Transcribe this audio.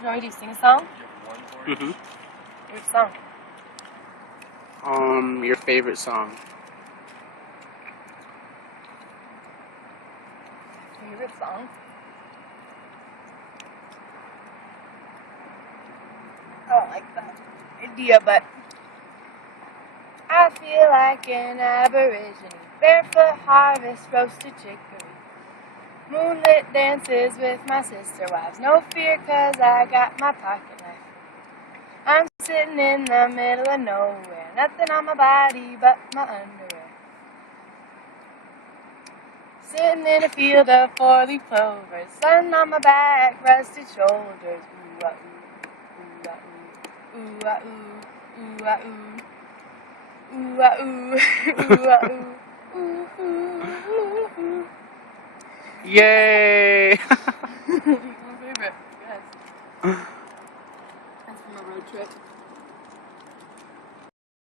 You want me to sing a song? Mm-hmm. Which song? Your favorite song. Favorite song? I don't like that idea, but I feel like an aborigine. Barefoot harvest, roasted chicory. Moonlit dances with my sister wives. No fear, 'cause I got my pocket knife. I'm sitting in the middle of nowhere. Nothing on my body but my underwear. Sitting in a field of four-leaf clover. Sun on my back, rusted shoulders. Ooh-ah-ooh, ooh-ah-ooh, ooh-ah-ooh, ooh-ah-ooh. Ooh-ah-ooh, ooh-ah-ooh, ooh-ooh-ooh-ooh. Yay! My favorite, yes. That's from a road trip.